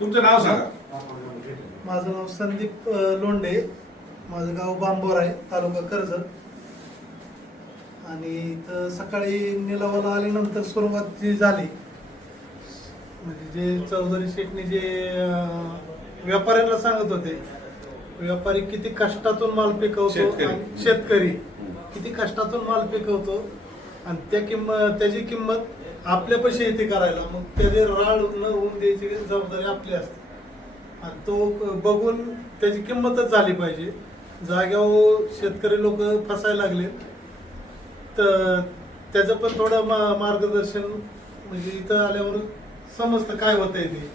तुमचं नाव सांगा. माझं नाव संदीप अ, लोंढे. माझं गाव बांबोर आहे तालुका कर्जत. आणि इथं सकाळी निलावाला आल्यानंतर सुरुवात जी झाली म्हणजे जे चौधरी शेटने जे अ, व्यापाऱ्यांना सांगत होते व्यापारी किती कष्टातून माल पिकवतो शेतकरी. आणि शेतकरी किती कष्टातून माल पिकवतो आणि त्या किंमत त्याची किंमत आपल्या पैसे येते करायला. मग त्याचे राळ न होऊन द्यायची जबाबदारी आपली असते. आणि तो बघून त्याची किंमतच झाली पाहिजे. जाग्यावर शेतकरी लोक फसायला लागले. तर त्याचं पण थोडं मा- मार्गदर्शन म्हणजे इथं आल्यावर समजतं काय होतंय ते.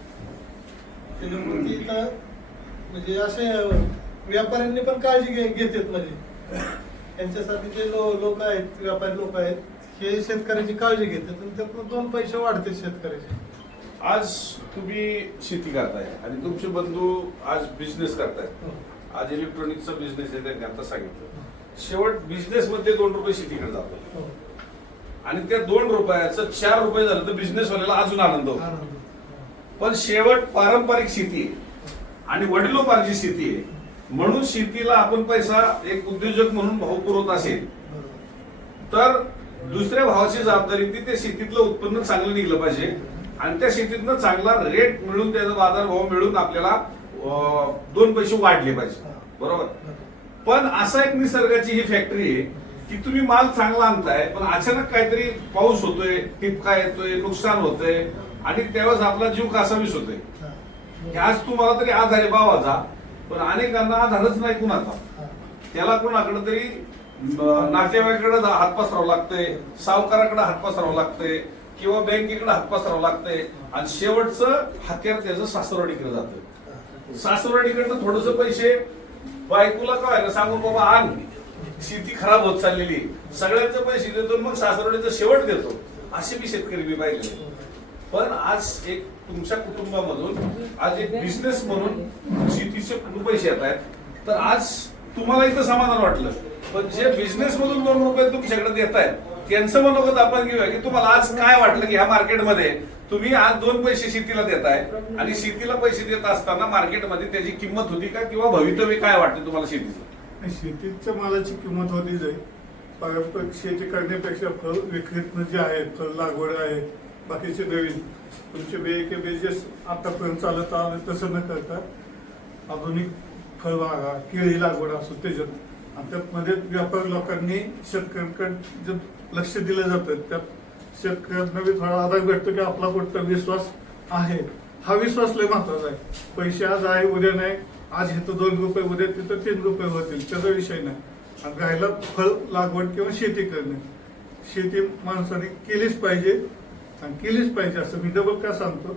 त्याच्यामुळे इथं म्हणजे असे व्यापाऱ्यांनी पण काळजी घे घेतात म्हणजे. यांच्यासाठी जे लो लोक आहेत व्यापारी लोक आहेत हे शेतकऱ्याची काळजी घेतात आणि त्यातनं दोन पैसे वाढते शेतकऱ्याचे. आज तुम्ही शेती करताय आणि तुमचे बंधू आज बिझनेस करताय. आज इलेक्ट्रॉनिकचा बिझनेस आहे त्यांनी आता सांगितलं. शेवट बिझनेस मध्ये दोन रुपये शेतीकडे जातो हो. आणि त्या दोन रुपयाचं चार रुपये झालं तर बिझनेस वाल्याला अजून आनंद होतो. पण शेवट पारंपरिक शेती आहे. आणि वडिलोपार्जित शेती आहे. म्हणून शेतीला आपण पैसा एक उद्योजक म्हणून भाव पुरवत असेल. तर दुसऱ्या भावाची जबाबदारी ती त्या शेतीतलं उत्पन्न चांगलं निघलं पाहिजे. आणि त्या शेतीतनं चांगला रेट मिळून त्याचा बाजार भाव मिळून आपल्याला दोन पैसे वाढले पाहिजे. बरोबर? पण असा एक निसर्गाची ही फॅक्टरी आहे की तुम्ही माल चांगला आणताय पण अचानक काहीतरी पाऊस होतोय टिपका येतोय नुकसान होतंय आणि त्यावेळेस आपला जीव कासावीस होतोय. आज तुम्हाला तरी आधार आहे भावाचा. पण अनेकांना आधारच नाही कुणाचा. हा. त्याला कोणाकडे तरी नातेवाईकडे हात पसरावं लागतंय सावकाराकडे हात पसरावं लागतंय किंवा बँकेकडे हात पसरावं लागतंय आणि शेवटचं हत्यार त्याचं सासरवाडीकडे जातं. सासरवाडीकडनं थोडस पैसे बायकोला काय ना सांगून बाबा आण. शेती खराब होत चाललेली. सगळ्यांचे पैसे देतो मग सासरवाडीचा शेवट देतो. असे मी शेतकरी मी पाहिले. पण आज एक तुमच्या कुटुंबामधून आज एक बिझनेस म्हणून शेतीचे पैसे येत आहेत. तर आज तुम्हाला इथं समाधान वाटलं. पण जे बिझनेस मधून दोन रुपये तुमच्याकडे देत आहेत त्यांचं मनोगत आपण घेऊया की तुम्हाला आज काय वाटलं की ह्या मार्केटमध्ये तुम्ही आज दोन पैसे शेतीला देताय आणि शेतीला पैसे देत असताना मार्केटमध्ये त्याची किंमत होती का किंवा भवितव्य काय वाटतं तुम्हाला शेतीचं? शेतीच्या मालाची किंमत होती आहे. पारंपरिक शेती करण्यापेक्षा फळ विक्रीतनं जे आहे फळ लागवड आहे बाकीचे नवीन तुमचे वेगळे बिझनेस आतापर्यंत चालत आले तसं न करता आधुनिक फळबागा केळी लागवड असो त्याच्यात त्यामध्ये व्यापारी लोकांनी शेतकऱ्यांकडे जे लक्ष दिलं जातं त्यात शेतकऱ्यांना बी थोडा आधार भेटतो की आपला कुठला विश्वास आहे. हा विश्वास लय महत्त्वाचा आहे. पैसे आज आहे उद्या नाही. आज इथं दोन रुपये उद्या तिथं तीन रुपये होतील. त्याचा विषय नाही. आणि राहिला फळ लागवड किंवा शेती करणे. शेती माणसाने केलीच पाहिजे आणि केलीच पाहिजे असं मी डबल का सांगतो?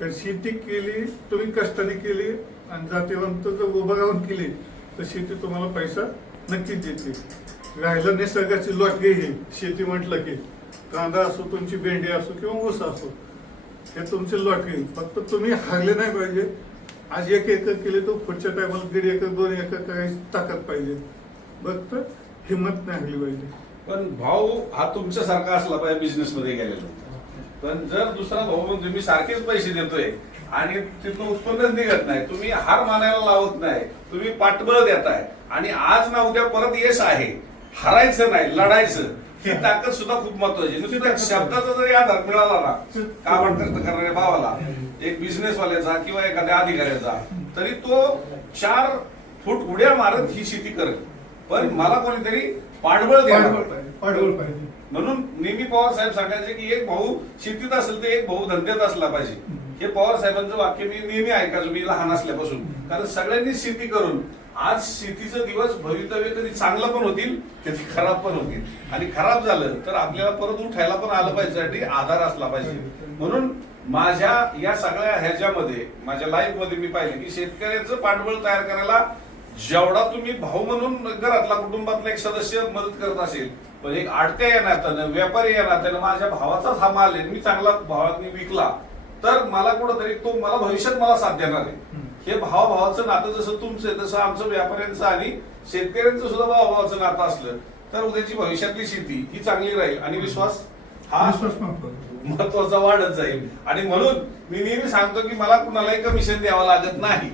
कारण शेती केली तुम्ही कष्टाने केली आणि जातीवंत जर उभं राहून केली तर शेती तुम्हाला पैसा नक्कीच येते राहिलं निसर्गाची लॉटरी ही. शेती म्हटलं की कांदा असो तुमची भेंडी असो किंवा ऊस असो हे तुमची लॉटरी फक्त तुम्ही हारले नाही पाहिजे. आज एक एकर केले तर पुढच्या टायमाला दीड एकर दोन एकर करायची ताकद पाहिजे. फक्त हिंमत नाही हरली पाहिजे. पण भाऊ हा तुमच्यासारखा असला पाहिजे बिझनेसमध्ये गेलेला. पण जर दुसरा भाऊ म्हणतो मी सारखेच पैसे देतोय आणि तिथून उत्पन्नच निघत नाही. तुम्ही हार मानायला लावत नाही. तुम्ही पाठबळ देताय. आणि आज ना उद्या परत यश आहे. हरायचं नाही लढायचं. ही ताकद सुद्धा खूप महत्वाची नुसत्या शब्दाचा जरी आधार मिळाला ना काम करणाऱ्या भावाला? एक बिझनेस वाल्याचा किंवा एखाद्या अधिकाऱ्याचा. तरी तो चार फूट उड्या मारत ही शेती करेल. पण मला कोणीतरी पाठबळ पाठबळ पाहिजे. म्हणून नेहमी पवार साहेब सांगायचे की एक भाऊ शेतीत असेल तर एक भाऊ धंद्यात असला पाहिजे. हे पवार साहेबांचं वाक्य मी नेहमी ऐकायचो मी लहान असल्यापासून. कारण सगळ्यांनी शेती करून आज शेतीचं दिवस भवितव्य कधी चांगलं पण होतील कधी खराब पण होतील. आणि खराब झालं तर आपल्याला परत उठायला पण आलं पाहिजे साठी आधार असला पाहिजे. म्हणून माझ्या या सगळ्या ह्याच्यामध्ये माझ्या लाईफमध्ये मी पाहिले की शेतकऱ्याचं पाठबळ तयार करायला जेवढा तुम्ही भाऊ म्हणून घरातला कुटुंबातला एक सदस्य मदत करत असेल पण एक आडत्या या नात्यानं व्यापारी या नात्यानं माझ्या भावाचाच हा माल आहे मी चांगला भावाने विकला तर मला कुठंतरी तो मला भविष्यात मला साथ देणार आहे. हे भावा भावाचं नातं जसं तुमचं तसं आमचं व्यापाऱ्यांचं आणि शेतकऱ्यांचं सुद्धा भावा भावाचं नातं असलं तर उद्याची भविष्यातली शेती ही चांगली राहील आणि विश्वास हा महत्त्वाचा. वाढत जाईल. आणि म्हणून मी नेहमी सांगतो की मला कुणालाही कमिशन द्यावं लागत नाही.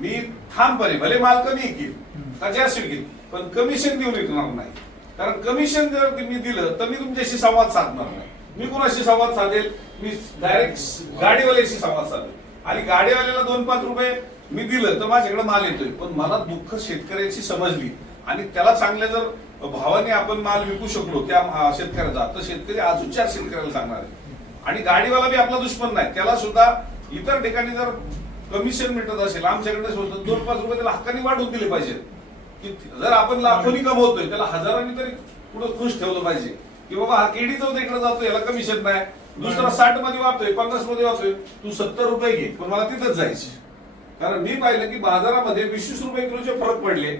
मी ठामपणे भले माल कमी विकेल का जास्त विकेल पण कमिशन देऊन विकणार नाही. कारण कमिशन जर मी दिलं तर मी तुमच्याशी संवाद साधणार नाही. मी कुणाशी संवाद साधेल? मी डायरेक्ट गाडीवाल्याशी संवाद साधेल. आणि गाडीवाल्याला दोन पाच रुपये मी दिलं तर माझ्याकडे माल येतोय. पण मला दुःख शेतकऱ्याची समजली. आणि त्याला चांगल्या जर भावाने आपण माल विकू शकलो त्या शेतकऱ्याचा तर शेतकरी अजून चार शेतकऱ्याला सांगणार आहे. आणि गाडीवाला बी आपला दुश्मन नाही. त्याला सुद्धा इतर ठिकाणी जर कमिशन मिळत असेल आमच्याकडे सुद्धा दोन पाच रुपये त्याला हक्काने वाढवून दिले पाहिजे की जर आपण लाखोनी कमवतोय त्याला हजारांनी तरी पुढे खुश ठेवलं पाहिजे. की बाबा हा केडी चौदा इकडे जातो याला कमिशन नाही दुसरा साठमध्ये वापतोय पन्नासमध्ये वापतोय तू सत्तर रुपये घे पण मला तिथंच जायचे कारण मी पाहिलं की बाजारामध्ये वीस रुपये किलोचे फरक पडले.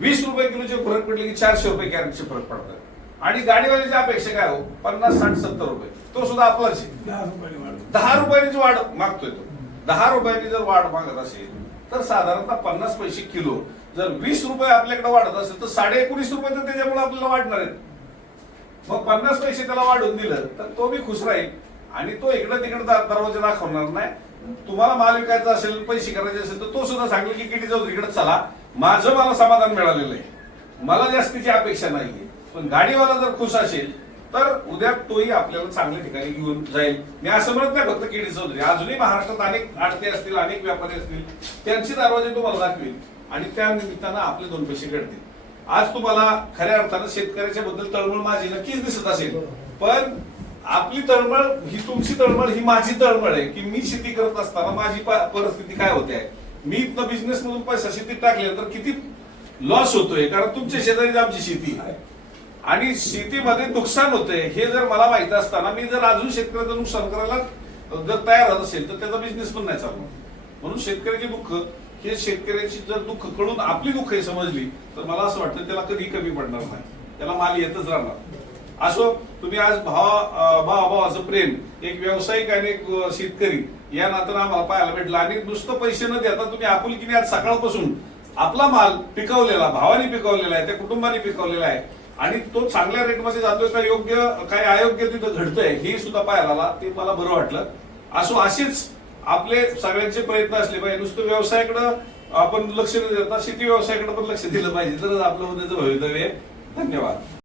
वीस रुपये किलोचे फरक पडले की चारशे रुपये कॅरेटचे फरक पडतात. आणि गाडीवाल्याची अपेक्षा काय हो? पन्नास साठ सत्तर रुपये. तो सुद्धा आपलाच दहा रुपयांची वाढ मागतोय तो. दहा रुपयांनी जर वाढ मागत असेल तर साधारणतः पन्नास पैसे किलो. जर वीस रुपये आपल्याकडे वाढत असेल तर साडे एकोणीस रुपये तर त्याच्यामुळे आपल्याला वाढणार आहेत. मग पन्नास पैसे त्याला वाढून दिलं तर तो बी खुश राहील. आणि तो इकडं तिकडं दरवाजा दाखवणार नाही. तुम्हाला माल विकायचा असेल पैसे करायचे असेल तर तो सुद्धा सांगेल की किती जाऊ तिकडे चला. माझं मला समाधान मिळालेलं आहे. मला जास्तीची अपेक्षा नाहीये. पण गाडीवाला जर खुश असेल तर उद्या तोही आपल्याला चांगल्या ठिकाणी घेऊन जाईल. मी असं म्हणत नाही फक्त केडी चौधरी. अजूनही महाराष्ट्रात अनेक आडते असतील अनेक व्यापारी असतील त्यांची दरवाजे तुम्हाला दाखवेल आणि त्या निमित्तानं आपले दोन पैसे घडतील. आज तुम्हाला खऱ्या अर्थानं शेतकऱ्याच्या बद्दल तळमळ माझी नक्कीच दिसत असेल. पण आपली तळमळ ही तुमची तळमळ ही माझी तळमळ आहे की मी शेती करत असताना माझी परिस्थिती काय होते? आहे मी इथनं बिझनेस मधून पैसा शेतीत टाकले तर किती लॉस होतोय? कारण तुमच्या शेजारीच आमची शेती आहे. आणि शेतीमध्ये नुकसान होतंय हे जर मला माहीत असताना मी जर अजून शेतकऱ्याचं नुकसान करायला जर तयार होत असेल तर त्याचा बिझनेस पण नाही चालणार. म्हणून शेतकऱ्याची दुःख हे शेतकऱ्याची जर दुःख कळून आपली दुःख हे समजली तर मला असं वाटतं त्याला कधी कमी पडणार नाही. त्याला माल येतच राहणार. असो तुम्ही आज भावा भावा भावाचं प्रेम एक व्यावसायिक आणि एक शेतकरी या नात्यानं आम्हाला पाहायला भेटलं. आणि नुसतं पैसे न देता तुम्ही आपुलकीने आज सकाळपासून आपला माल पिकवलेला भावाने पिकवलेला आहे त्या कुटुंबाने पिकवलेला आहे. आणि तो चांगल्या रेटमध्ये जातोय का योग्य काय अयोग्य तिथं घडतंय हे सुद्धा पाहायला आला ते मला बरं वाटलं. असो असेच आपले सगळ्यांचे प्रयत्न असले पाहिजे. नुसतं व्यवसायाकडं आपण लक्ष न देता शेती व्यवसायाकडे पण लक्ष दिलं पाहिजे. तरच आपलं उद्याचं भवितव्य आहे. धन्यवाद.